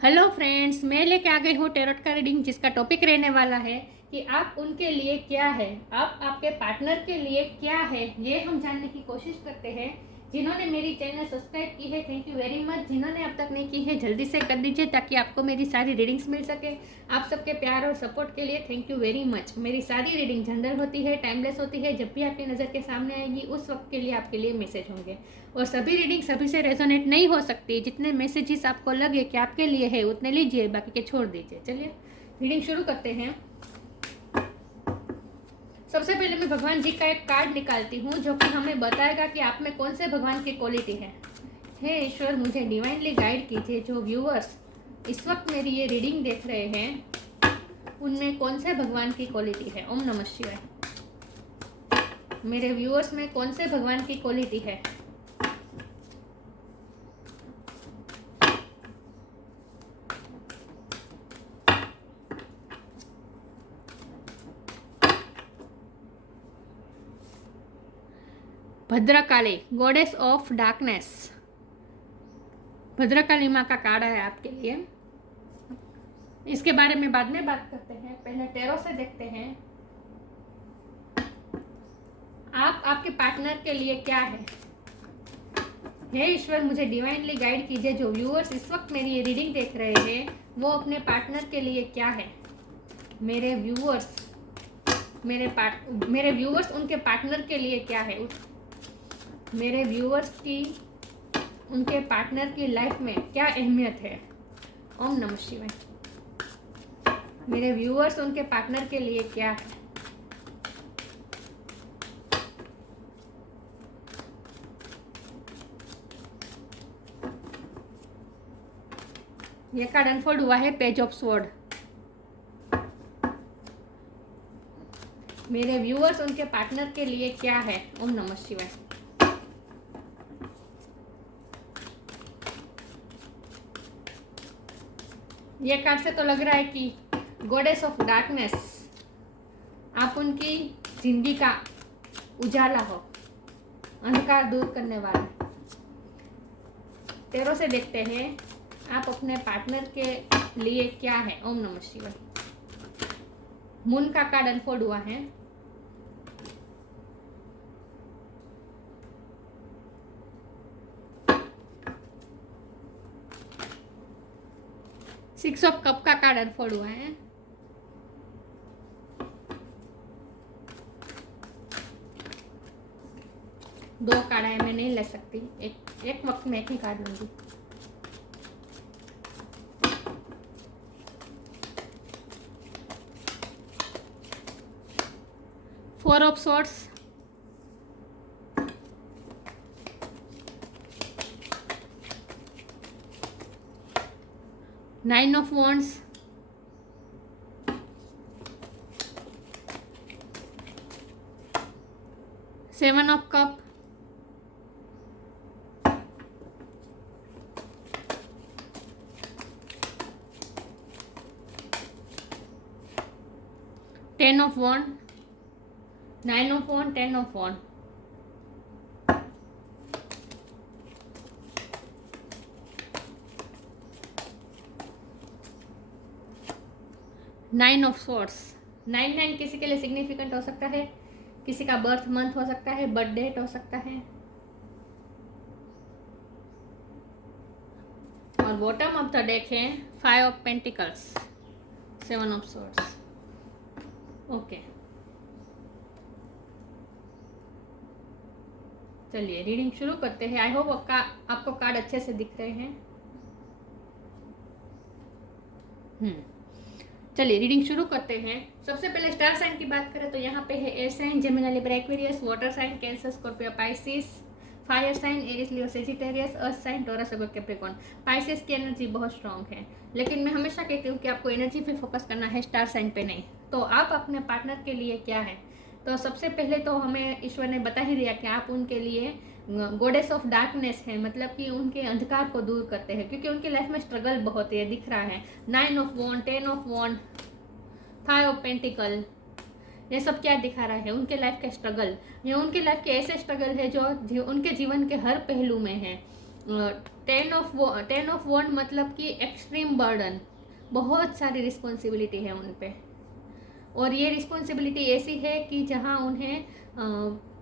Hello friends, मैं लेके आ गई हूँ टैरोट का रीडिंग, जिसका टॉपिक रहने वाला है कि आप उनके लिए क्या है, आप आपके पार्टनर के लिए क्या है, ये हम जानने की कोशिश करते हैं। जिन्होंने मेरी चैनल सब्सक्राइब की है, थैंक यू वेरी मच। जिन्होंने अब तक नहीं की है, जल्दी से कर दीजिए ताकि आपको मेरी सारी रीडिंग्स मिल सके। आप सबके प्यार और सपोर्ट के लिए थैंक यू वेरी मच। मेरी सारी रीडिंग जनरल होती है, टाइमलेस होती है। जब भी आपकी नज़र के सामने आएगी उस वक्त के लिए आपके लिए मैसेज होंगे, और सभी रीडिंग सभी से रेजोनेट नहीं हो सकती। जितने मैसेजेस आपको लगे कि आपके लिए है उतने लीजिए, बाकी के छोड़ दीजिए। चलिए रीडिंग शुरू करते हैं। सबसे पहले मैं भगवान जी का एक कार्ड निकालती हूँ जो कि हमें बताएगा कि आप में कौन से भगवान की क्वालिटी है। हे ईश्वर, मुझे डिवाइनली गाइड कीजिए। जो व्यूअर्स इस वक्त मेरी ये रीडिंग देख रहे हैं उनमें कौन से भगवान की क्वालिटी है। ओम नमः शिवाय। मेरे व्यूअर्स में कौन से भगवान की क्वालिटी है। Bhadrakali, goddess of darkness. Bhadrakali माँ का कार्ड है आपके लिए। इसके बारे में बाद में बात करते हैं, पहले टैरो से देखते हैं आप आपके पार्टनर के लिए क्या है। हे ईश्वर, मुझे डिवाइनली गाइड कीजिए। जो व्यूअर्स इस वक्त मेरी ये रीडिंग देख रहे हैं वो अपने पार्टनर के लिए क्या है। मेरे व्यूअर्स उनके पार्टनर के लिए क्या है। मेरे व्यूअर्स की उनके पार्टनर की लाइफ में क्या अहमियत है। ओम नमः शिवाय। मेरे व्यूअर्स उनके पार्टनर के लिए क्या है। ये कार्ड अनफोल्ड हुआ है, पेज ऑफ स्वॉर्ड। मेरे व्यूअर्स उनके पार्टनर के लिए क्या है। ओम नमः शिवाय। ये कार्ड से तो लग रहा है कि गॉडेस ऑफ डार्कनेस आप उनकी जिंदगी का उजाला हो, अंधकार दूर करने वाला। टैरो से देखते हैं आप अपने पार्टनर के लिए क्या है। ओम नमः शिवाय। मून का कार्ड अनफोल्ड हुआ है। सिक्स ऑफ कप का कार्ड अनफोल्ड हुआ है। दो कार्ड है, मैं नहीं ले सकती, एक वक्त में एक ही कार्ड लूंगी। Four of swords, nine of wands, seven of cup, ten of wand, nine of wand, ten of wand. Nine of swords. Nine nine किसी के लिए सिग्निफिकेंट हो सकता है, किसी का बर्थ मंथ हो सकता है, बर्थ डेट हो सकता है। और बॉटम ऑफ द डेक है five of pentacles, seven of swords. Okay, चलिए रीडिंग शुरू करते हैं। आई होप आपको कार्ड अच्छे से दिख रहे हैं। चलिए रीडिंग शुरू करते हैं। सबसे पहले स्टार साइन की बात करें तो यहाँ पे है air sign, Gemini, Libra, Aquarius, water sign, Cancer, Scorpio, Pisces, fire sign, Aries, Leo, Sagittarius, earth sign, Taurus, और कैप्रिकॉर्न। पाइसिस की एनर्जी बहुत स्ट्रांग है, लेकिन मैं हमेशा कहती हूँ कि आपको एनर्जी पे फोकस करना है, स्टार साइन पे नहीं। तो आप अपने पार्टनर के लिए क्या है। तो सबसे पहले तो हमें ईश्वर ने बता ही दिया कि आप उनके लिए गॉडेस ऑफ डार्कनेस है, मतलब कि उनके अंधकार को दूर करते हैं, क्योंकि उनकी लाइफ में स्ट्रगल बहुत है, दिख रहा है। Nine of wand, ten of wand, five of pentacle, ये सब क्या दिखा रहा है। उनके लाइफ का स्ट्रगल, ये उनके लाइफ के ऐसे स्ट्रगल है जो उनके जीवन के हर पहलू में है। टेन ऑफ वन मतलब कि एक्सट्रीम बर्डन, बहुत सारी रिस्पॉन्सिबिलिटी है उन पे। और ये रिस्पॉन्सिबिलिटी ऐसी है कि जहाँ उन्हें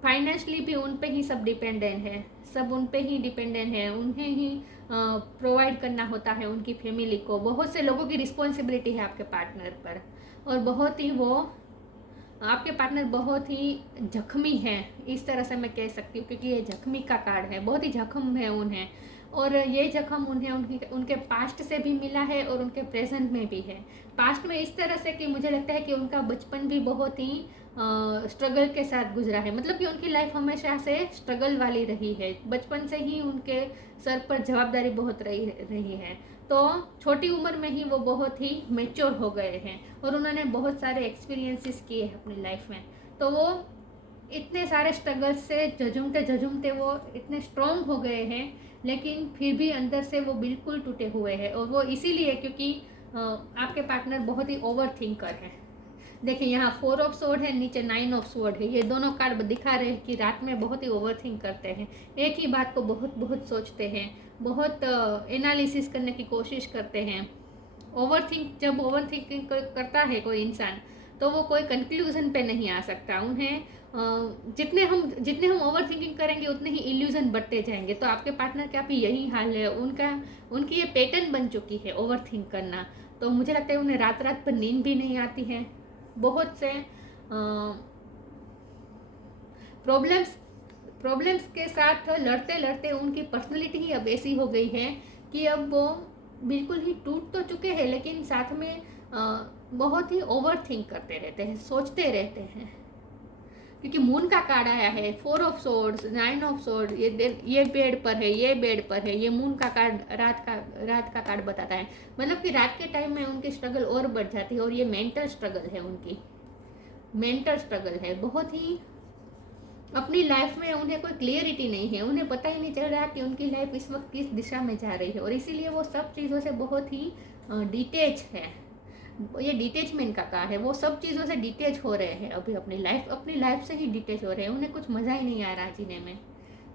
फाइनेंशली भी उन पे ही सब डिपेंडेंट है, सब उन पे ही डिपेंडेंट है, उन्हें ही प्रोवाइड करना होता है उनकी फैमिली को। बहुत से लोगों की रिस्पॉन्सिबिलिटी है आपके पार्टनर पर, और बहुत ही वो आपके पार्टनर बहुत ही जख्मी है, इस तरह से मैं कह सकती हूँ, क्योंकि ये जख्मी का कार्ड है, बहुत ही जख्म है उन्हें। और ये जख्म उन्हें उनके पास्ट से भी मिला है और उनके प्रेजेंट में भी है। पास्ट में इस तरह से कि मुझे लगता है कि उनका बचपन भी बहुत ही स्ट्रगल के साथ गुजरा है, मतलब कि उनकी लाइफ हमेशा से स्ट्रगल वाली रही है, बचपन से ही उनके सर पर जवाबदारी बहुत रही है। तो छोटी उम्र में ही वो बहुत ही मेच्योर हो गए हैं और उन्होंने बहुत सारे एक्सपीरियंसेस किए हैं अपनी लाइफ में। तो वो इतने सारे स्ट्रगल्स से झुंझुमते वो इतने स्ट्रॉन्ग हो गए हैं, लेकिन फिर भी अंदर से वो बिल्कुल टूटे हुए हैं। और वो इसीलिए क्योंकि आपके पार्टनर बहुत ही ओवर थिंकर है। देखिए यहाँ 4 ऑफ स्वॉर्ड है, नीचे 9 ऑफ स्वॉर्ड है। ये दोनों कार्ड दिखा रहे हैं कि रात में बहुत ही ओवर थिंक करते हैं, एक ही बात को बहुत बहुत सोचते हैं, बहुत एनालिसिस करने की कोशिश करते हैं। जब ओवर थिंकिंग करता है कोई इंसान, तो वो कोई कंक्लूजन पे नहीं आ सकता। उन्हें जितने हम ओवर थिंकिंग करेंगे उतने ही इल्यूजन बढ़ते जाएंगे। तो आपके पार्टनर का भी यही हाल है, उनकी ये पैटर्न बन चुकी है ओवर थिंक करना। तो मुझे लगता है उन्हें रात रात पर नींद भी नहीं आती है। बहुत से प्रॉब्लम्स के साथ लड़ते लड़ते उनकी पर्सनैलिटी ही अब ऐसी हो गई है कि अब वो बिल्कुल ही टूट तो चुके हैं, लेकिन साथ में बहुत ही ओवर थिंक करते रहते हैं, सोचते रहते हैं। क्योंकि मून का कार्ड आया है, 4 ऑफ सोर्ड्स, 9 ऑफ सोर्ड, ये बेड पर है, ये बेड पर है। ये मून का कार्ड रात का कार्ड बताता है, मतलब कि रात के टाइम में उनकी स्ट्रगल और बढ़ जाती है। और ये मेंटल स्ट्रगल है, उनकी मेंटल स्ट्रगल है। बहुत ही अपनी लाइफ में उन्हें कोई क्लियरिटी नहीं है, उन्हें पता ही नहीं चल रहा कि उनकी लाइफ इस वक्त किस दिशा में जा रही है। और इसीलिए वो सब चीज़ों से बहुत ही डिटेच है। ये डिटेचमेंट का कार्ड है, वो सब चीज़ों से डिटेच हो रहे हैं अभी, अपनी लाइफ से ही डिटेच हो रहे हैं। उन्हें कुछ मज़ा ही नहीं आ रहा जीने में।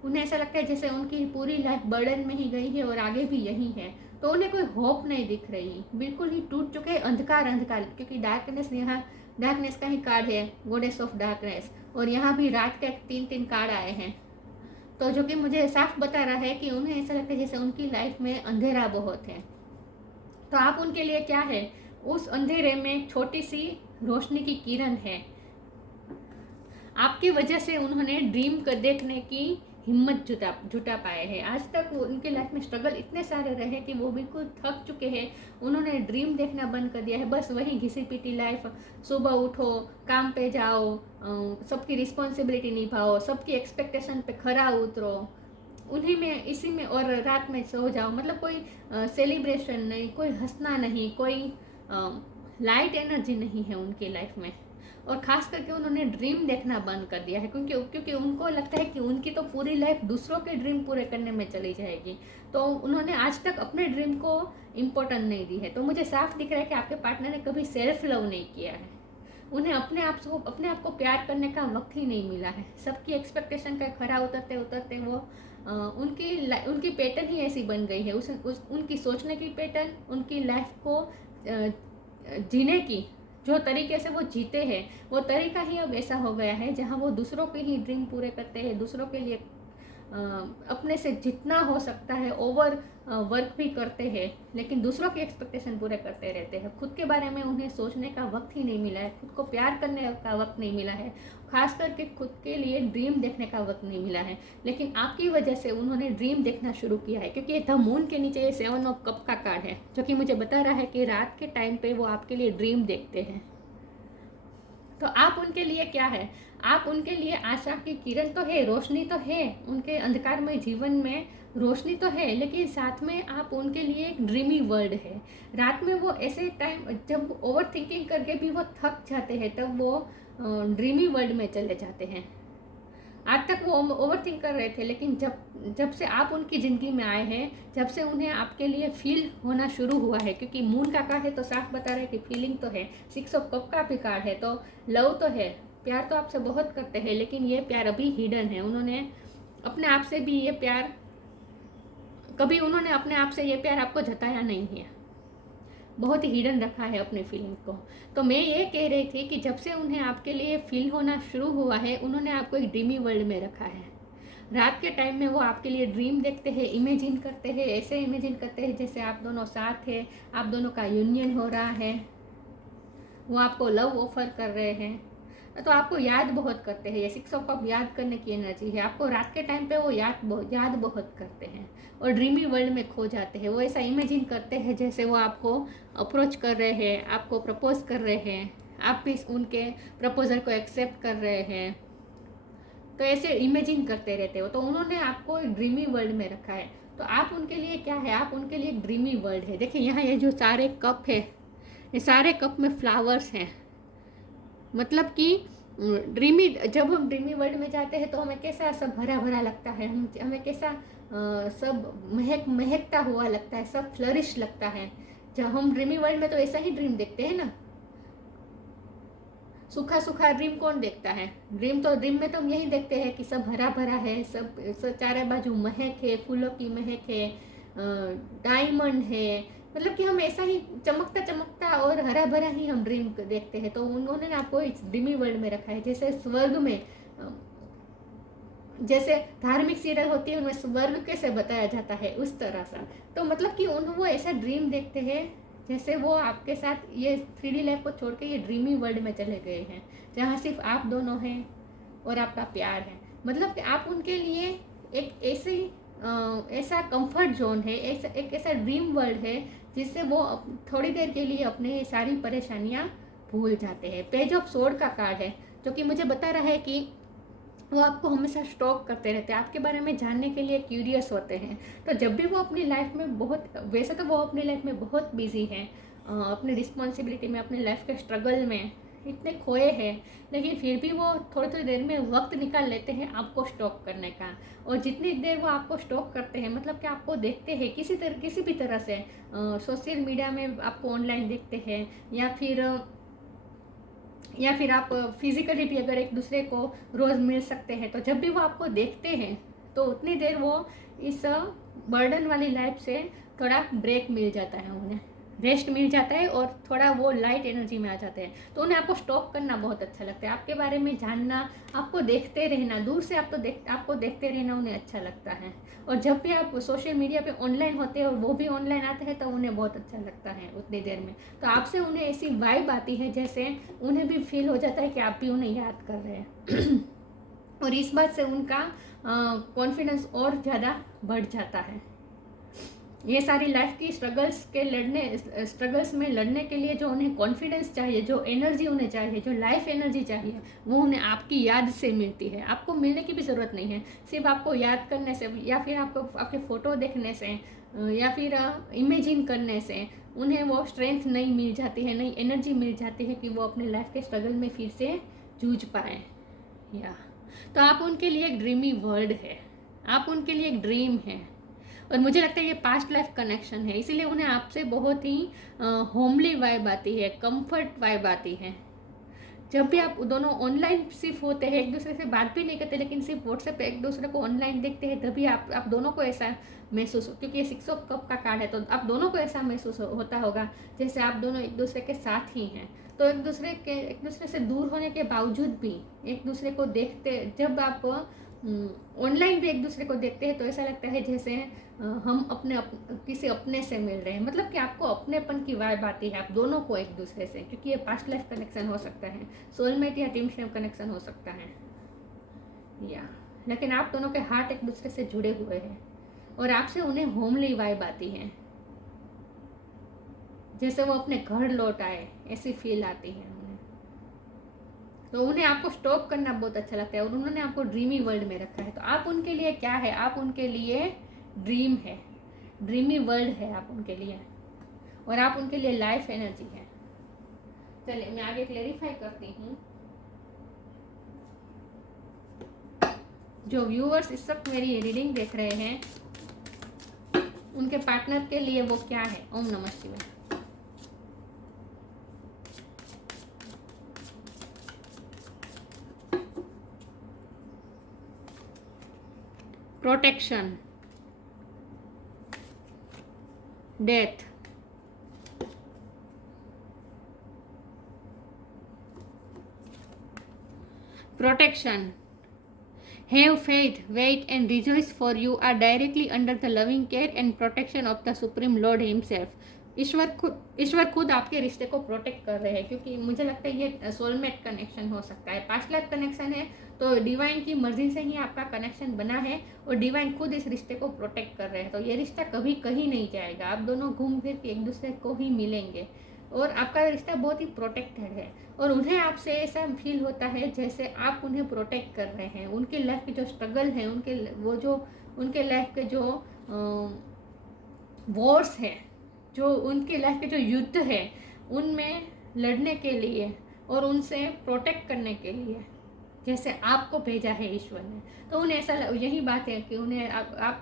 उन्हें ऐसा लगता है जैसे उनकी पूरी लाइफ बर्डन में ही गई है और आगे भी यही है। तो उन्हें कोई होप नहीं दिख रही, बिल्कुल ही टूट चुके हैं। अंधकार, क्योंकि डार्कनेस का ही कार्ड है, गॉडेस ऑफ डार्कनेस। और यहाँ भी रात के 3 कार्ड आए हैं, तो जो कि मुझे साफ बता रहा है कि उन्हें ऐसा लगता है जैसे उनकी लाइफ में अंधेरा बहुत है। तो आप उनके लिए क्या है, उस अंधेरे में छोटी सी रोशनी की किरण है। आपकी वजह से उन्होंने ड्रीम कर देखने की हिम्मत जुटा पाए हैं। आज तक उनके लाइफ में स्ट्रगल इतने सारे रहे कि वो बिल्कुल थक चुके हैं। उन्होंने ड्रीम देखना बंद कर दिया है, बस वही घिसी पीटी लाइफ। सुबह उठो, काम पे जाओ, सबकी रिस्पॉन्सिबिलिटी निभाओ, सबकी एक्सपेक्टेशन पे खरा उतरो, उन्हीं में इसी में, और रात में सो जाओ। मतलब कोई सेलिब्रेशन नहीं, कोई हंसना नहीं, कोई लाइट एनर्जी नहीं है उनकी लाइफ में। और ख़ास करके उन्होंने ड्रीम देखना बंद कर दिया है, क्योंकि उनको लगता है कि उनकी तो पूरी लाइफ दूसरों के ड्रीम पूरे करने में चली जाएगी। तो उन्होंने आज तक अपने ड्रीम को इम्पोर्टेंट नहीं दी है। तो मुझे साफ दिख रहा है कि आपके पार्टनर ने कभी सेल्फ लव नहीं किया है। उन्हें अपने आप को प्यार करने का वक्त ही नहीं मिला है। सबकी एक्सपेक्टेशन का खरा उतरते उतरते वो उनकी पैटर्न ही ऐसी बन गई है। उनकी सोचने की पैटर्न, उनकी लाइफ को जीने की जो तरीके से वो जीते हैं, वो तरीका ही अब ऐसा हो गया है जहाँ वो दूसरों के ही ड्रीम पूरे करते हैं, दूसरों के लिए अपने से जितना हो सकता है ओवर वर्क भी करते हैं, लेकिन दूसरों की एक्सपेक्टेशन पूरे करते रहते हैं। खुद के बारे में उन्हें सोचने का वक्त ही नहीं मिला है, खुद को प्यार करने का वक्त नहीं मिला है, खास करके खुद के लिए ड्रीम देखने का वक्त नहीं मिला है। लेकिन आपकी वजह से उन्होंने ड्रीम देखना शुरू किया है, क्योंकि द मून के नीचे ये 7 ऑफ कप का कार्ड है, जो कि मुझे बता रहा है कि रात के टाइम पे वो आपके लिए ड्रीम देखते हैं। तो आप उनके लिए क्या है, आप उनके लिए आशा की किरण तो है, रोशनी तो है, उनके अंधकारमय जीवन में रोशनी तो है, लेकिन साथ में आप उनके लिए एक ड्रीमी वर्ल्ड है। रात में वो ऐसे टाइम जब ओवर थिंकिंग करके भी वो थक जाते हैं, तब वो ड्रीमी वर्ल्ड में चले जाते हैं। आज तक वो ओवर थिंक कर रहे थे, लेकिन जब से आप उनकी ज़िंदगी में आए हैं, जब से उन्हें आपके लिए फील होना शुरू हुआ है, क्योंकि मून का कार्ड है तो साफ बता रहे हैं कि फीलिंग तो है। 6 ऑफ कप का भी कार्ड है, तो लव तो है, प्यार तो आपसे बहुत करते हैं, लेकिन ये प्यार अभी हिडन है। उन्होंने अपने आप से भी ये प्यार कभी उन्होंने अपने आप से ये प्यार आपको जताया नहीं है, बहुत ही हिडन रखा है अपने फीलिंग को। तो मैं ये कह रही थी कि जब से उन्हें आपके लिए फील होना शुरू हुआ है, उन्होंने आपको एक ड्रीमी वर्ल्ड में रखा है। रात के टाइम में वो आपके लिए ड्रीम देखते हैं, इमेजिन करते हैं, ऐसे इमेजिन करते हैं जैसे आप दोनों साथ हैं, आप दोनों का यूनियन हो रहा है, वो आपको लव ऑफर कर रहे हैं। तो आपको याद बहुत करते हैं, ये 6 ऑफ कप याद करने की एनर्जी है। आपको रात के टाइम पे वो याद बहुत करते हैं और ड्रीमी वर्ल्ड में खो जाते हैं। वो ऐसा इमेजिन करते हैं जैसे वो आपको अप्रोच कर रहे हैं, आपको प्रपोज कर रहे हैं, आप भी उनके प्रपोजल को एक्सेप्ट कर रहे हैं। तो ऐसे इमेजिन करते रहते हो। तो उन्होंने आपको एक ड्रीमी वर्ल्ड में रखा है। तो आप उनके लिए क्या है, आप उनके लिए एक ड्रीमी वर्ल्ड है। देखिए यहाँ ये जो सारे कप है, ये सारे कप में फ्लावर्स हैं, मतलब कि ड्रीमी, जब हम ड्रीमी वर्ल्ड में जाते हैं तो हमें कैसा सब भरा भरा लगता है, हमें कैसा सब महकता हुआ लगता है, सब फ्लरिश लगता है। जब हम ड्रीमी वर्ल्ड में तो ऐसा ही ड्रीम देखते हैं ना। सूखा सूखा ड्रीम कौन देखता है? ड्रीम में तो हम यही देखते हैं कि सब हरा भरा है, सब चारों बाजू महक है, फूलों की महक है, डायमंड है, मतलब कि हम ऐसा ही चमकता चमकता और हरा भरा ही हम ड्रीम देखते हैं। तो उन्होंने आपको इस ड्रीमी वर्ल्ड में रखा है। जैसे स्वर्ग में, जैसे धार्मिक सीरियल होती है उनमें स्वर्ग कैसे बताया जाता है, उस तरह सा। तो मतलब कि वो ऐसा ड्रीम देखते हैं जैसे वो आपके साथ ये 3D लाइफ को छोड़ के ये ड्रीमी वर्ल्ड में चले गए हैं, जहाँ सिर्फ आप दोनों हैं और आपका प्यार है। मतलब कि आप उनके लिए एक ऐसा कंफर्ट जोन है, एक ऐसा ड्रीम वर्ल्ड है जिससे वो थोड़ी देर के लिए अपने सारी परेशानियां भूल जाते हैं। पेज ऑफ सोर्ड का कार्ड है जो कि मुझे बता रहा है कि वो आपको हमेशा स्टॉक करते रहते हैं, आपके बारे में जानने के लिए क्यूरियस होते हैं। तो जब भी वो अपनी लाइफ में वैसे तो वो अपनी लाइफ में बहुत बिजी हैं, अपनी रिस्पॉन्सिबिलिटी में, अपनी लाइफ के स्ट्रगल में इतने खोए हैं, लेकिन फिर भी वो थोड़ी थोड़ी देर में वक्त निकाल लेते हैं आपको स्टॉक करने का। और जितनी देर वो आपको स्टॉक करते हैं, मतलब कि आपको देखते हैं किसी भी तरह से, सोशल मीडिया में आपको ऑनलाइन देखते हैं, या फिर आप फिजिकली भी अगर एक दूसरे को रोज़ मिल सकते हैं, तो जब भी वो आपको देखते हैं तो उतनी देर वो इस बर्डन वाली लाइफ से थोड़ा ब्रेक मिल जाता है, उन्हें रेस्ट मिल जाता है और थोड़ा वो लाइट एनर्जी में आ जाते हैं। तो उन्हें आपको स्टॉक करना बहुत अच्छा लगता है, आपके बारे में जानना, आपको देखते रहना, दूर से आपको देखते रहना उन्हें अच्छा लगता है। और जब भी आप सोशल मीडिया पे ऑनलाइन होते हैं और वो भी ऑनलाइन आते हैं तो उन्हें बहुत अच्छा लगता है उतनी देर में। तो आपसे उन्हें ऐसी वाइब आती है जैसे उन्हें भी फील हो जाता है कि आप भी उन्हें याद कर रहे हैं और इस बात से उनका कॉन्फिडेंस और ज़्यादा बढ़ जाता है। ये सारी लाइफ की स्ट्रगल्स में लड़ने के लिए जो उन्हें कॉन्फिडेंस चाहिए, जो एनर्जी उन्हें चाहिए, जो लाइफ एनर्जी चाहिए, वो उन्हें आपकी याद से मिलती है। आपको मिलने की भी ज़रूरत नहीं है, सिर्फ आपको याद करने से या फिर आपको आपके फ़ोटो देखने से या फिर इमेजिन करने से उन्हें वो स्ट्रेंथ नहीं मिल जाती है, नई एनर्जी मिल जाती है कि वो अपने लाइफ के स्ट्रगल में फिर से जूझ पाए। या तो आप उनके लिए एक ड्रीमी वर्ल्ड है, आप उनके लिए एक ड्रीम है। और मुझे लगता है ये पास्ट लाइफ कनेक्शन है, इसीलिए उन्हें आपसे बहुत ही होमली वाइब आती है, कंफर्ट वाइब आती है। जब भी आप दोनों ऑनलाइन सिर्फ होते हैं, एक दूसरे से बात भी नहीं करते, लेकिन सिर्फ व्हाट्सएप पे एक दूसरे को ऑनलाइन देखते हैं, तभी आप दोनों को ऐसा महसूस हो, क्योंकि ये 6 ऑफ कप का कार्ड है, तो आप दोनों को ऐसा महसूस होता होगा जैसे आप दोनों एक दूसरे के साथ ही हैं। तो एक दूसरे से दूर होने के बावजूद भी एक दूसरे को देखते, जब आप ऑनलाइन भी एक दूसरे को देखते हैं तो ऐसा लगता है जैसे हम किसी अपने से मिल रहे हैं। मतलब कि आपको अपनेपन की वाइब आती है आप दोनों को एक दूसरे से, क्योंकि ये पास्ट लाइफ कनेक्शन हो सकता है, सोलमेट या टीम शेम कनेक्शन हो सकता है, या लेकिन आप दोनों के हार्ट एक दूसरे से जुड़े हुए हैं और आपसे उन्हें होमली वाइब आती है, जैसे वो अपने घर लौट आए, ऐसी फील आती है उन्हें। तो उन्हें आपको स्टॉप करना बहुत अच्छा लगता है और उन्होंने आपको ड्रीमी वर्ल्ड में रखा है। तो आप उनके लिए क्या है, आप उनके लिए ड्रीम है, ड्रीमी वर्ल्ड है आप उनके लिए, और आप उनके लिए लाइफ एनर्जी है। चलिए मैं आगे क्लेरिफाई करती हूँ। जो व्यूअर्स इस वक्त मेरी रीडिंग देख रहे हैं उनके पार्टनर के लिए वो क्या है। ओम नमः शिवाय। Protection, death, protection, have faith, wait and rejoice for you are directly under the loving care and protection of the supreme lord himself. ईश्वर खुद आपके रिश्ते को प्रोटेक्ट कर रहे हैं, क्योंकि मुझे लगता है ये सोलमेट कनेक्शन हो सकता है, पास्ट लाइफ कनेक्शन है, तो डिवाइन की मर्जी से ही आपका कनेक्शन बना है और डिवाइन खुद इस रिश्ते को प्रोटेक्ट कर रहे हैं। तो ये रिश्ता कभी कहीं नहीं जाएगा, आप दोनों घूम फिर के एक दूसरे को ही मिलेंगे और आपका रिश्ता बहुत ही प्रोटेक्टेड है। और उन्हें आपसे ऐसा फील होता है जैसे आप उन्हें प्रोटेक्ट कर रहे हैं। उनके लाइफ के जो स्ट्रगल है, उनके लाइफ के जो वॉर्स है, जो उनके लाइफ के जो युद्ध है, उनमें लड़ने के लिए और उनसे प्रोटेक्ट करने के लिए जैसे आपको भेजा है ईश्वर ने। तो उन्हें ऐसा यही बात है कि उन्हें आप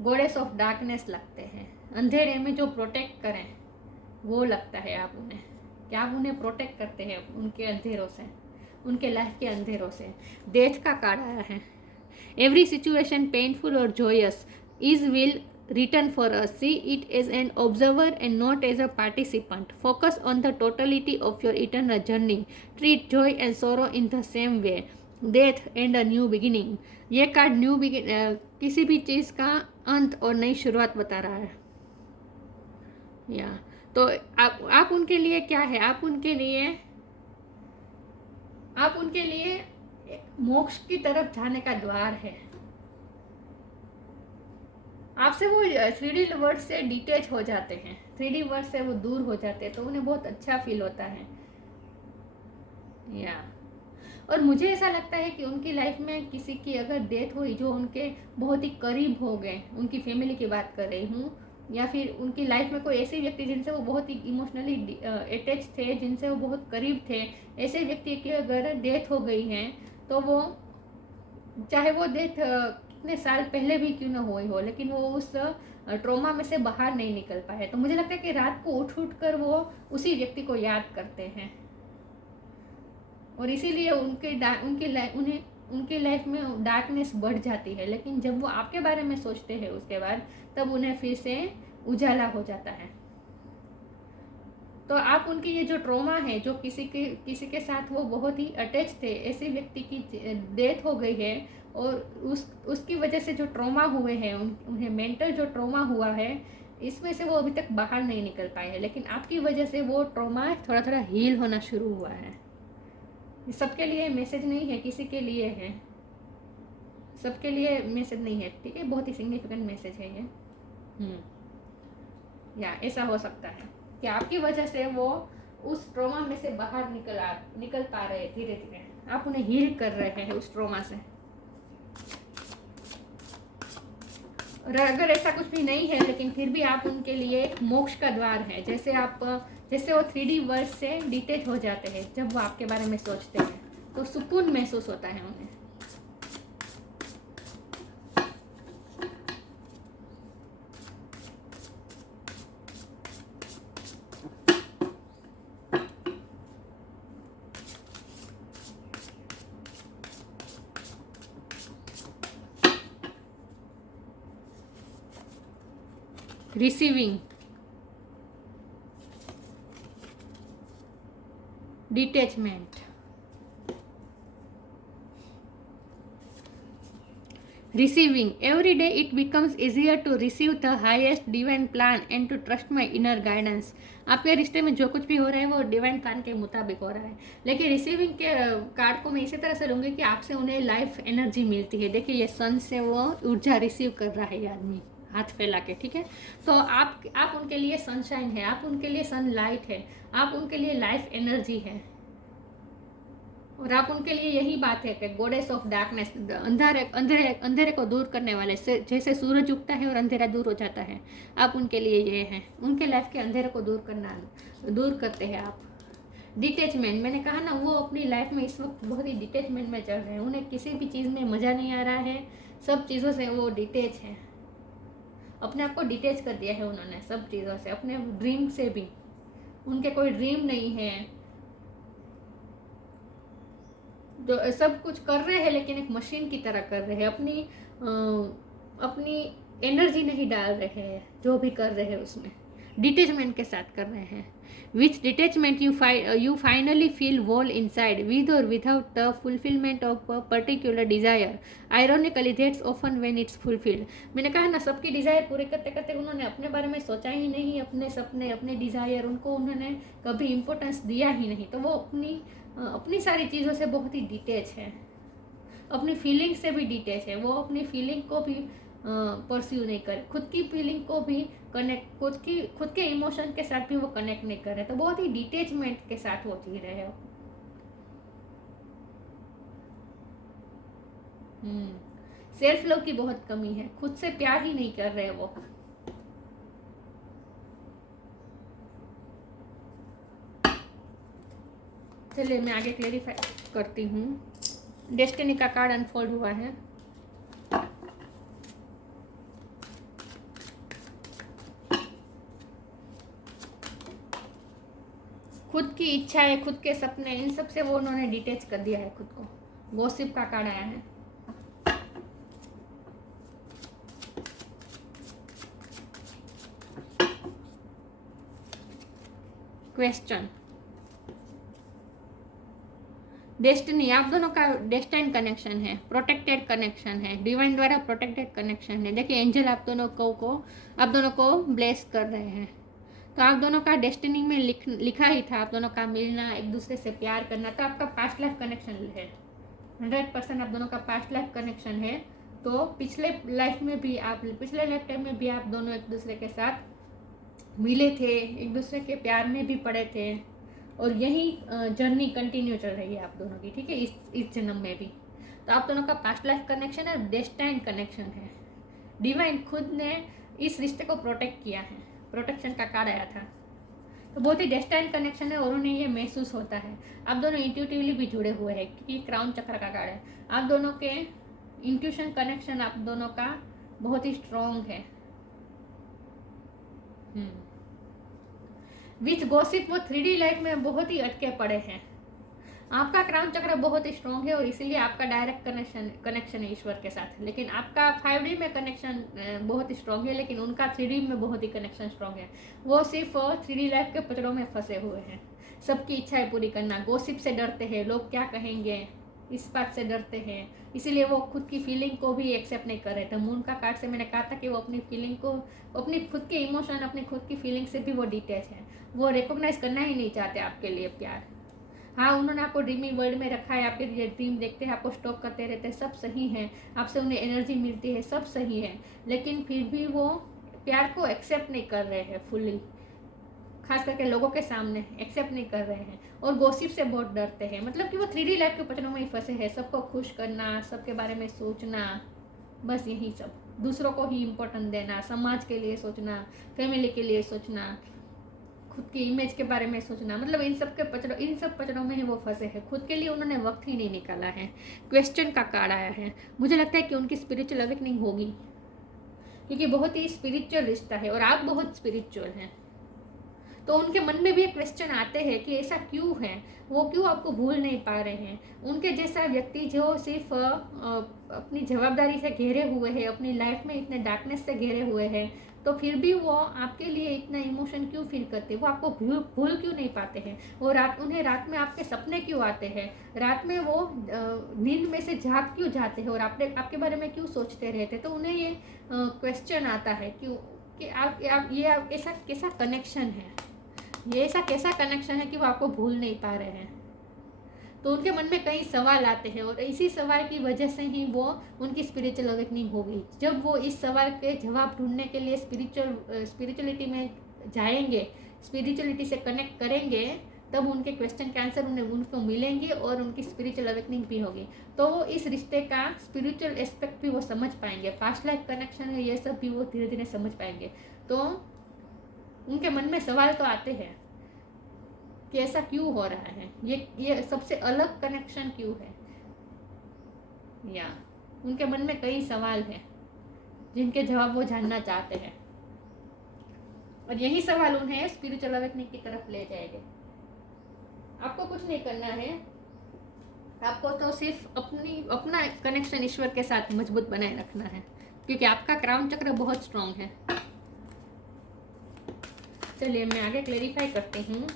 गॉडेस ऑफ डार्कनेस लगते हैं, अंधेरे में जो प्रोटेक्ट करें वो लगता है आप उन्हें, कि आप उन्हें प्रोटेक्ट करते हैं उनके अंधेरों से, उनके लाइफ के अंधेरों से। डेथ का कार्ड आया है। एवरी सिचुएशन पेनफुल और joyous is will written for us. See it as an observer and not as a participant. Focus on the totality of your eternal journey. Treat joy and sorrow in the same way. Death and a new beginning. ये card किसी भी चीज़ का अंत और नई शुरुआत बता रहा है। या तो आप उनके लिए क्या है, आप उनके लिए मोक्ष की तरफ जाने का द्वार है। आपसे वो 3D वर्ड से डिटेच हो जाते हैं, 3D वर्ड से वो दूर हो जाते हैं, तो उन्हें बहुत अच्छा फील होता है। या और मुझे ऐसा लगता है कि उनकी लाइफ में किसी की अगर डेथ हुई जो उनके बहुत ही करीब हो गए, उनकी फैमिली की बात कर रही हूँ, या फिर उनकी लाइफ में कोई ऐसे व्यक्ति जिनसे वो बहुत ही इमोशनली अटैच थे, जिनसे वो बहुत करीब थे, ऐसे व्यक्ति की अगर डेथ हो गई है तो वो, चाहे वो डेथ कितने साल पहले भी क्यों ना हुई हो, लेकिन वो उस ट्रॉमा में से बाहर नहीं निकल पाए, तो मुझे लगता है कि रात को उठ कर वो उसी व्यक्ति को याद करते हैं और इसीलिए उनकी लाइफ में डार्कनेस बढ़ जाती है। लेकिन जब वो आपके बारे में सोचते हैं उसके बाद, तब उन्हें फिर से उजाला हो जाता है। तो आप उनकी ये जो ट्रॉमा है, जो किसी के साथ वो बहुत ही अटैच थे, ऐसे व्यक्ति की डेथ हो गई है और उसकी वजह से जो ट्रॉमा हुए हैं, उन्हें मेंटल जो ट्रॉमा हुआ है, इसमें से वो अभी तक बाहर नहीं निकल पाए हैं, लेकिन आपकी वजह से वो ट्रॉमा थोड़ा थोड़ा हील होना शुरू हुआ है। ये सबके लिए मैसेज नहीं है, किसी के लिए है, सबके लिए मैसेज नहीं है, ठीक है, बहुत ही सिग्निफिकेंट मैसेज है ये। या ऐसा हो सकता है कि आपकी वजह से वो उस ट्रॉमा में से बाहर निकल पा रहे हैं, धीरे धीरे आप उन्हें हील कर रहे हैं उस ट्रॉमा से। और अगर ऐसा कुछ भी नहीं है, लेकिन फिर भी आप उनके लिए एक मोक्ष का द्वार है, जैसे वो 3D वर्ल्ड से डिटेच हो जाते हैं, जब वो आपके बारे में सोचते हैं तो सुकून महसूस होता है उन्हें। Receiving, detachment, receiving. Every day it becomes easier to receive the highest divine plan and to trust my inner guidance. आपके रिश्ते में जो कुछ भी हो रहा है वो डिवाइन प्लान के मुताबिक हो रहा है। लेकिन रिसीविंग के कार्ड को मैं इसी तरह से लूँगी कि आपसे उन्हें लाइफ एनर्जी मिलती है। देखिए ये सन से वो ऊर्जा रिसीव कर रहा है ये आदमी हाथ फैला के, ठीक है। तो आप उनके लिए सनशाइन है, आप उनके लिए सनलाइट है, आप उनके लिए लाइफ एनर्जी है, और आप उनके लिए यही बात है कि गॉडेस ऑफ डार्कनेस, अंधेरे को दूर करने वाले, जैसे सूरज उगता है और अंधेरा दूर हो जाता है, आप उनके लिए ये हैं, उनके लाइफ के अंधेरे को दूर करते हैं आप। डिटैचमेंट, मैंने कहा ना, वो अपनी लाइफ में इस वक्त बहुत ही डिटैचमेंट में चल रहे हैं, उन्हें किसी भी चीज़ में मज़ा नहीं आ रहा है, सब चीज़ों से वो डिटैच है, अपने आप को डिटैच कर दिया है उन्होंने सब चीज़ों से, अपने ड्रीम से भी, उनके कोई ड्रीम नहीं है, जो सब कुछ कर रहे हैं लेकिन एक मशीन की तरह कर रहे हैं, अपनी एनर्जी नहीं डाल रहे हैं जो भी कर रहे हैं उसमें, डिटेचमेंट के साथ कर रहे हैं। Which detachment you finally feel wall inside with और without the fulfilment of a particular desire. Ironically that's often when it's fulfilled. मैंने कहा ना, सबकी डिज़ायर पूरे करते करते उन्होंने अपने बारे में सोचा ही नहीं, अपने सपने, अपने डिज़ायर, उनको उन्होंने कभी इम्पोर्टेंस दिया ही नहीं। तो वो अपनी सारी चीज़ों से बहुत ही डिटेच है, अपनी फीलिंग से भी डिटेच है। वो अपनी फीलिंग को भी परस्यू नहीं करे, खुद की फीलिंग को भी कनेक्ट, खुद के इमोशन के साथ भी वो कनेक्ट नहीं कर रहे। तो बहुत ही डिटेचमेंट के साथ वो जी रहे हो। सेल्फ लव की बहुत कमी है, खुद से प्यार ही नहीं कर रहे वो। चलिए मैं आगे क्लेरिफाई करती हूँ। डेस्टिनी का कार्ड अनफोल्ड हुआ है। खुद की इच्छाएं, खुद के सपने, इन सब से वो उन्होंने डिटेच कर दिया है खुद को। गॉसिप का कार्ड आया है। क्वेश्चन, डेस्टिनी, आप दोनों का डेस्टाइन कनेक्शन है, प्रोटेक्टेड कनेक्शन है, डिवाइन द्वारा प्रोटेक्टेड कनेक्शन है। देखिए एंजल आप दोनों को ब्लेस कर रहे हैं। तो आप दोनों का डेस्टिनी में लिखा ही था, आप दोनों का मिलना, एक दूसरे से प्यार करना। तो आपका पास्ट लाइफ कनेक्शन है, 100% आप दोनों का पास्ट लाइफ कनेक्शन है। तो पिछले लाइफ टाइम में भी आप दोनों एक दूसरे के साथ मिले थे, एक दूसरे के प्यार में भी पड़े थे, और यही जर्नी कंटिन्यू चल रही है आप दोनों की, ठीक है, इस जन्म में भी। तो आप दोनों का पास्ट लाइफ कनेक्शन है, डेस्टाइन कनेक्शन है। डिवाइन खुद ने इस रिश्ते को प्रोटेक्ट किया है, प्रोटेक्शन का कार्ड आया था। तो बहुत ही डेस्टाइन कनेक्शन है और उन्हें ये महसूस होता है। आप दोनों इंट्यूटिवली भी जुड़े हुए हैं, क्योंकि क्राउन चक्र का कार्ड है। आप दोनों के इंट्यूशन कनेक्शन आप दोनों का बहुत ही स्ट्रॉन्ग है। विच गॉसिप, वो 3D लाइफ में बहुत ही अटके पड़े हैं। आपका क्राउन चक्र बहुत ही स्ट्रॉन्ग है और इसीलिए आपका डायरेक्ट कनेक्शन है ईश्वर के साथ। लेकिन आपका 5D में कनेक्शन बहुत ही स्ट्रॉन्ग है, लेकिन उनका 3D में बहुत ही कनेक्शन स्ट्रॉन्ग है। वो सिर्फ 3D लाइफ के पचड़ों में फंसे हुए हैं। सबकी इच्छाएं पूरी करना, गॉसिप से डरते हैं, लोग क्या कहेंगे इस बात से डरते हैं, इसीलिए वो खुद की फीलिंग को भी एक्सेप्ट नहीं कर रहे थे। मून का कार्ड से मैंने कहा था कि वो अपनी फीलिंग को, अपनी खुद के इमोशन, अपनी खुद की फीलिंग से भी वो डिटेच है। वो रिकॉग्नाइज करना ही नहीं चाहते आपके लिए प्यार। हाँ, उन्होंने आपको ड्रीमिंग वर्ल्ड में रखा है, आपके लिए ड्रीम देखते हैं, आपको स्टॉक करते रहते हैं, सब सही है, आपसे उन्हें एनर्जी मिलती है, सब सही है, लेकिन फिर भी वो प्यार को एक्सेप्ट नहीं कर रहे हैं फुल्ली। खास करके लोगों के सामने एक्सेप्ट नहीं कर रहे हैं और गॉसिप से बहुत डरते हैं। मतलब कि वो 3D लाइफ के पचड़ों में ही फंसे हैं। सबको खुश करना, सबके बारे में सोचना, बस यही सब, दूसरों को ही इम्पोर्टेंट देना, समाज के लिए सोचना, फैमिली के लिए सोचना, खुद की इमेज के बारे में सोचना, मतलब इन सब पचड़ों में ही वो फंसे हैं। खुद के लिए उन्होंने वक्त ही नहीं निकाला है। क्वेश्चन का कार्ड आया है। मुझे लगता है कि उनकी स्पिरिचुअल अवेकनिंग होगी, क्योंकि बहुत ही स्पिरिचुअल रिश्ता है और आप बहुत स्पिरिचुअल हैं। तो उनके मन में भी एक क्वेश्चन आते हैं कि ऐसा क्यों है, वो क्यों आपको भूल नहीं पा रहे हैं। उनके जैसा व्यक्ति जो सिर्फ अपनी जवाबदारी से घेरे हुए हैं, अपनी लाइफ में इतने डार्कनेस से घेरे हुए हैं, तो फिर भी वो आपके लिए इतना इमोशन क्यों फील करते हैं, वो आपको भूल क्यों नहीं पाते हैं, और उन्हें रात में आपके सपने क्यों आते हैं, रात में वो नींद में से जाग क्यों जाते हैं और आपके बारे में क्यों सोचते रहते हैं। तो उन्हें ये क्वेश्चन आता है क्यों कि आप ऐसा कैसा कनेक्शन है, ये ऐसा कैसा कनेक्शन है कि वो आपको भूल नहीं पा रहे हैं। तो उनके मन में कई सवाल आते हैं और इसी सवाल की वजह से ही वो उनकी स्पिरिचुअल अवेकनिंग हो गई। जब वो इस सवाल के जवाब ढूंढने के लिए स्पिरिचुअलिटी में जाएंगे, स्पिरिचुअलिटी से कनेक्ट करेंगे, तब उनके क्वेश्चन के आंसर उनको मिलेंगे और उनकी स्पिरिचुअल अवेकनिंग भी होगी। तो वो इस रिश्ते का स्पिरिचुअल एस्पेक्ट भी वो समझ पाएंगे, पास्ट लाइफ कनेक्शन है, ये सब भी वो धीरे धीरे समझ पाएंगे। तो उनके मन में सवाल तो आते हैं कि ऐसा क्यों हो रहा है, ये सबसे अलग कनेक्शन क्यों है, या उनके मन में कई सवाल हैं जिनके जवाब वो जानना चाहते हैं, और यही सवाल उन्हें स्पिरिचुअल अवेकनिंग की तरफ ले जाएंगे। आपको कुछ नहीं करना है, आपको तो सिर्फ अपना कनेक्शन ईश्वर के साथ मजबूत बनाए रखना है, क्योंकि आपका क्राउन चक्र बहुत स्ट्रांग है। चलिए मैं आगे क्लेरिफाई करती हूँ।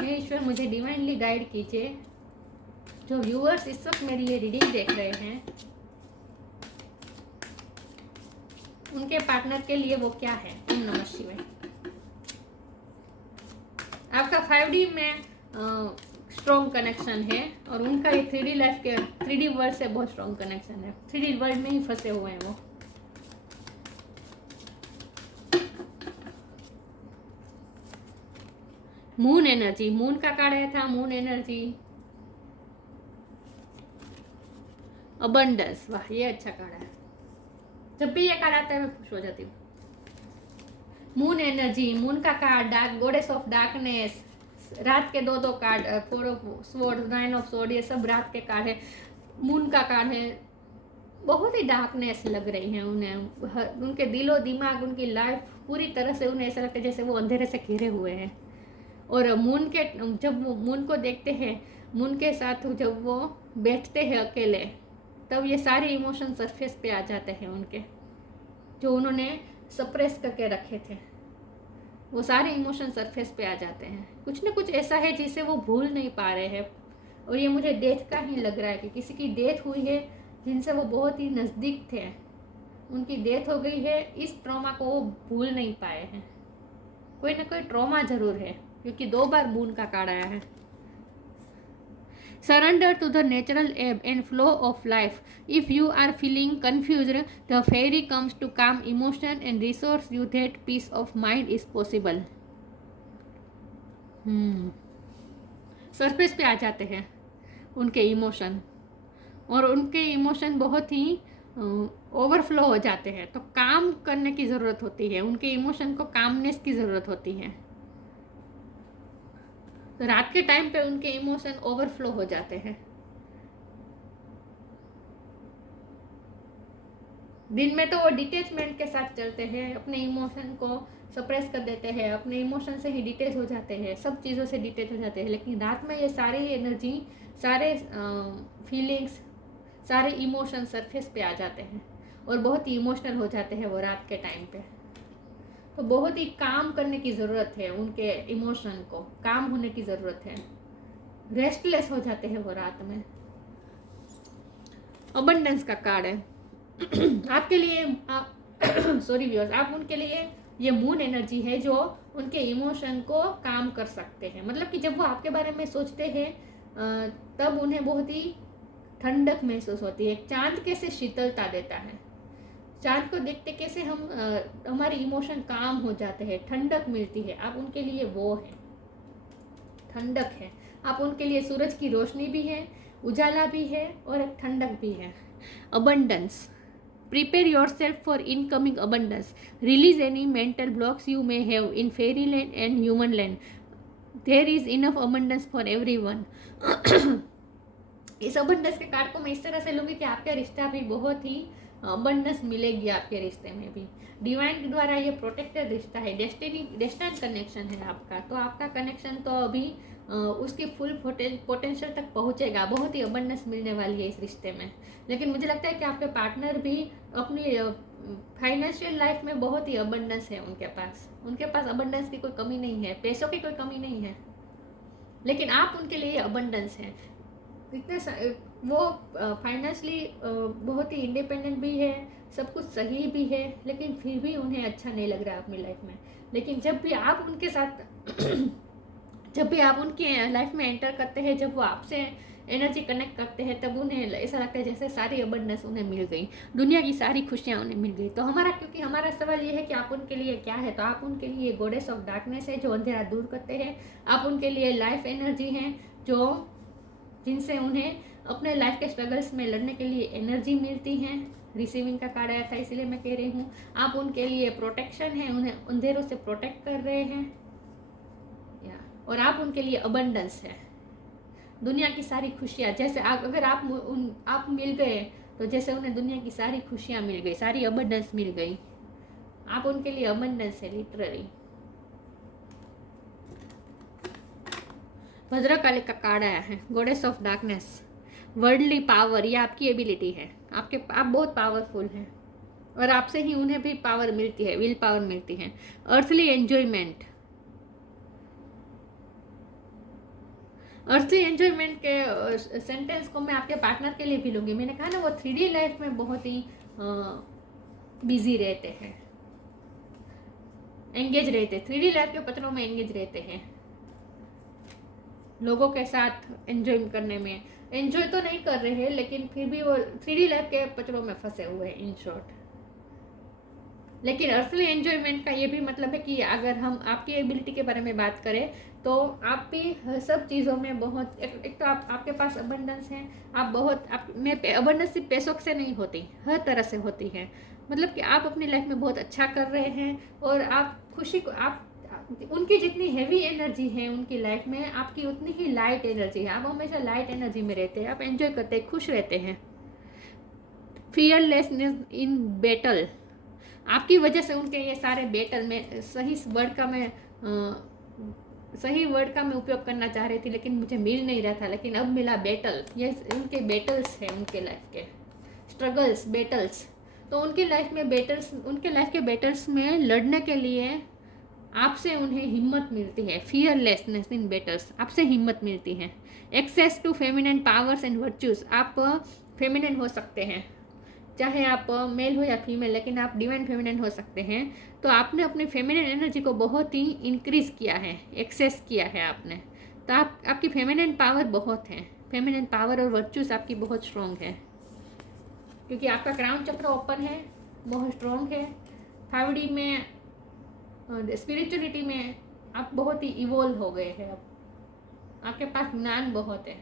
हे ईश्वर मुझे डिवाइनली गाइड कीजिए। जो व्यूअर्स इस वक्त मेरी ये रीडिंग देख रहे हैं उनके पार्टनर के लिए वो क्या है। ओम नमः शिवाय। आपका 5D में स्ट्रॉन्ग कनेक्शन है और उनका ये 3D लाइफ के 3D वर्ल्ड से बहुत स्ट्रॉन्ग कनेक्शन है। 3D वर्ल्ड में ही फंसे हुए हैं वो। मून एनर्जी, मून का कार्ड आया था। Moon energy, abundance. वाह ये अच्छा कार्ड है। जब भी ये कार्ड आता है मैं खुश हो जाती हूँ। मून एनर्जी, मून का card, dark goddess of darkness, रात के दो card, 4 of sword, 9 of sword, ये सब रात के कार्ड है। मून का कार्ड है। बहुत ही डार्कनेस लग रही है उन्हें। उनके दिलो दिमाग, उनकी लाइफ पूरी तरह से उन्हें ऐसा लगता है जैसे वो अंधेरे से घिरे हुए हैं। और मून के जब वो मून को देखते हैं, मून के साथ जब वो बैठते हैं अकेले, तब ये सारे इमोशन सरफेस पे आ जाते हैं उनके, जो उन्होंने सप्रेस करके रखे थे। वो सारे इमोशन सरफेस पे आ जाते हैं। कुछ ना कुछ ऐसा है जिसे वो भूल नहीं पा रहे हैं। और ये मुझे डेथ का ही लग रहा है कि किसी की डेथ हुई है जिनसे वो बहुत ही नज़दीक थे, उनकी डेथ हो गई है। इस ट्रॉमा को वो भूल नहीं पाए हैं। कोई ना कोई ट्रॉमा जरूर है, क्योंकि 2 बार मून का कार्ड आया है। Surrender to the natural ebb and flow of life. If you are feeling confused, the fairy comes to calm emotion and reassures you that peace of mind is possible. Surface पे आ जाते हैं उनके emotion, और उनके emotion बहुत ही overflow हो जाते हैं। तो काम करने की ज़रूरत होती है, उनके इमोशन को कामनेस की ज़रूरत होती है। तो रात के टाइम पे उनके इमोशन ओवरफ्लो हो जाते हैं। दिन में तो वो डिटेचमेंट के साथ चलते हैं, अपने इमोशन को सप्रेस कर देते हैं, अपने इमोशन से ही डिटेच हो जाते हैं, सब चीज़ों से डिटेच हो जाते हैं। लेकिन रात में ये सारी एनर्जी, सारे फीलिंग्स, सारे इमोशन सरफेस पे आ जाते हैं और बहुत ही इमोशनल हो जाते हैं वो रात के टाइम पे। तो बहुत ही काम करने की ज़रूरत है, उनके इमोशन को काम होने की ज़रूरत है। रेस्टलेस हो जाते हैं वो रात में। अबंडेंस का कार्ड है आपके लिए। सॉरी व्यूअर्स, आप उनके लिए ये मून एनर्जी है जो उनके इमोशन को काम कर सकते हैं। मतलब कि जब वो आपके बारे में सोचते हैं तब उन्हें बहुत ही ठंडक महसूस होती है। चांद कैसे शीतलता देता है, चांद को देखते कैसे हम हमारे इमोशन काम हो जाते हैं, ठंडक मिलती है। आप उनके लिए वो है, ठंडक है। आप उनके लिए सूरज की रोशनी भी है, उजाला भी है और एक ठंडक भी है। Abundance, prepare yourself for incoming abundance. Release any mental blocks you may have in fairy land and human land. There is enough abundance for everyone. इस अबंडेंस के कार्ड को मैं इस तरह से लूँगी कि आपका रिश्ता भी बहुत ही अबंडेंस मिलेगी आपके रिश्ते में भी। डिवाइन के द्वारा ये प्रोटेक्टेड रिश्ता है, डेस्टिनी कनेक्शन है आपका। तो आपका कनेक्शन तो अभी उसकी फुल पोटेंशियल तक पहुंचेगा। बहुत ही अबंडेंस मिलने वाली है इस रिश्ते में। लेकिन मुझे लगता है कि आपके पार्टनर भी अपनी फाइनेंशियल लाइफ में बहुत ही अबंडेंस है उनके पास अबंडेंस की कोई कमी नहीं है, पैसों की कोई कमी नहीं है। लेकिन आप उनके लिए अबंडेंस है। इतने वो फाइनेंशियली बहुत ही इंडिपेंडेंट भी है, सब कुछ सही भी है, लेकिन फिर भी उन्हें अच्छा नहीं लग रहा है अपनी लाइफ में। लेकिन जब भी आप उनके साथ जब भी आप उनकी लाइफ में एंटर करते हैं, जब वो आपसे एनर्जी कनेक्ट करते हैं, तब उन्हें ऐसा लगता है जैसे सारी अबंडेंस उन्हें मिल गई, दुनिया की सारी खुशियाँ उन्हें मिल गई। तो क्योंकि हमारा सवाल ये है कि आप उनके लिए क्या है। तो आप उनके लिए गॉडेस ऑफ डार्कनेस है जो अंधेरा दूर करते हैं। आप उनके लिए लाइफ एनर्जी हैं जिनसे उन्हें अपने लाइफ के स्ट्रगल्स में लड़ने के लिए एनर्जी मिलती है। रिसीविंग का कार्ड आया था इसलिए मैं कह रही हूँ। आप उनके लिए प्रोटेक्शन है, उन्हें अंधेरों से प्रोटेक्ट कर रहे हैं और आप उनके लिए अबंडेंस है, दुनिया की सारी खुशियाँ। जैसे अगर आप मिल गए तो जैसे उन्हें दुनिया की सारी खुशियाँ मिल गई, सारी अबंडेंस मिल गई। आप उनके लिए अबंडेंस है लिटरली। भद्रकाली का कार्ड आया है, goddess of darkness. Worldly power, ये आपकी एबिलिटी है। आप बहुत पावरफुल हैं और आपसे ही उन्हें भी पावर मिलती है, विल पावर मिलती है। अर्थली एंजॉयमेंट, अर्थली एंजॉयमेंट के सेंटेंस को मैं आपके पार्टनर के लिए भी लूँगी। मैंने कहा ना वो 3D लाइफ में बहुत ही बिजी रहते हैं, एंगेज रहते, 3D लाइफ के पत्रों में एंगेज रहते हैं, लोगों के साथ एंजॉय करने में। एंजॉय तो नहीं कर रहे हैं लेकिन फिर भी वो 3D लाइफ के पत्रों में फंसे हुए हैं इन शॉर्ट। लेकिन अर्थली एंजॉयमेंट का ये भी मतलब है कि अगर हम आपकी एबिलिटी के बारे में बात करें तो आप भी सब चीज़ों में बहुत एक तो आपके पास अबंडेंस है, आप बहुत आप में अबंडेंस सिर्फ पैसों से नहीं होती, हर तरह से होती है। मतलब कि आप अपनी लाइफ में बहुत अच्छा कर रहे हैं और आप खुशी को आप उनकी जितनी हैवी एनर्जी है उनकी लाइफ में, आपकी उतनी ही लाइट एनर्जी है। आप हमेशा लाइट एनर्जी में रहते हैं, आप एंजॉय करते हैं, खुश रहते हैं। फियरलेसनेस इन बैटल, आपकी वजह से उनके ये सारे बैटल में सही वर्ड का मैं उपयोग करना चाह रही थी लेकिन मुझे मिल नहीं रहा था, लेकिन अब मिला बैटल। ये उनके बैटल्स हैं, उनके लाइफ के स्ट्रगल्स, बैटल्स। तो उनकी लाइफ में बैटल्स, उनके लाइफ के बैटल्स में लड़ने के लिए आपसे उन्हें हिम्मत मिलती है। फियरलेसनेस इन बैटल्स, आपसे हिम्मत मिलती है। Access to feminine powers and virtues, आप फेमिनिन हो सकते हैं, चाहे आप मेल हो या फीमेल, लेकिन आप डिवाइन फेमिनिन हो सकते हैं। तो आपने अपनी फेमिनिन एनर्जी को बहुत ही इंक्रीज किया है, एक्सेस किया है आपने। तो आपकी फेमिनिन पावर बहुत है, फेमिनिन पावर और वर्च्यूज आपकी बहुत स्ट्रॉन्ग है, क्योंकि आपका क्राउन चक्र ओपन है, बहुत स्ट्रॉन्ग है। 5D में स्पिरिचुअलिटी में आप बहुत ही इवोल्व हो गए हैं, अब आपके पास ज्ञान बहुत है।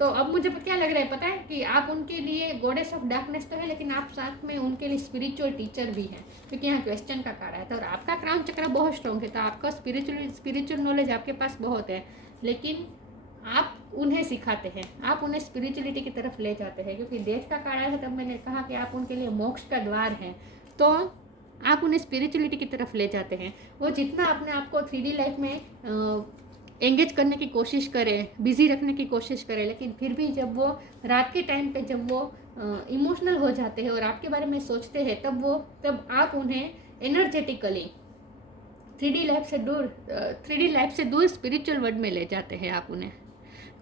तो अब मुझे क्या लग रहा है पता है कि आप उनके लिए गॉडेस ऑफ डार्कनेस तो है, लेकिन आप साथ में उनके लिए स्पिरिचुअल टीचर भी हैं, क्योंकि यहाँ क्वेश्चन का कार्य है। तो और आपका क्राउन चक्र बहुत स्ट्रॉन्ग है, तो आपका स्पिरिचुअल नॉलेज आपके पास बहुत है, लेकिन आप उन्हें सिखाते हैं, आप उन्हें स्पिरिचुअलिटी की तरफ ले जाते हैं, क्योंकि डेथ का कार्य है। तब मैंने कहा कि आप उनके लिए मोक्ष का द्वार हैं, तो आप उन्हें स्पिरिचुअलिटी की तरफ ले जाते हैं। वो जितना अपने आप को 3D लाइफ में एंगेज करने की कोशिश करें, बिजी रखने की कोशिश करें, लेकिन फिर भी जब वो रात के टाइम पे जब वो इमोशनल हो जाते हैं और आपके बारे में सोचते हैं, तब आप उन्हें एनर्जेटिकली 3D लाइफ से दूर स्पिरिचुअल वर्ल्ड में ले जाते हैं आप उन्हें।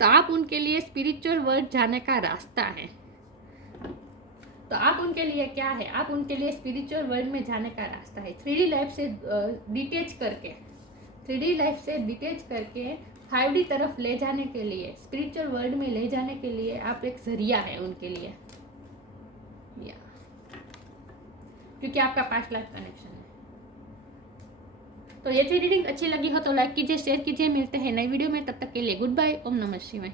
तो आप उनके लिए स्पिरिचुअल वर्ल्ड जाने का रास्ता है। तो आप उनके लिए क्या है, आप उनके लिए स्पिरिचुअल वर्ल्ड में जाने का रास्ता है। 3D लाइफ से डिटेच करके 5D तरफ ले जाने के लिए, स्पिरिचुअल वर्ल्ड में ले जाने के लिए आप एक जरिया है उनके लिए, क्योंकि आपका पास्ट लाइफ कनेक्शन है। तो ये थी रीडिंग अच्छी लगी हो तो लाइक कीजिए, शेयर कीजिए। मिलते हैं नई वीडियो में, तब तक के लिए गुड बाय। ओम नमः शिवाय।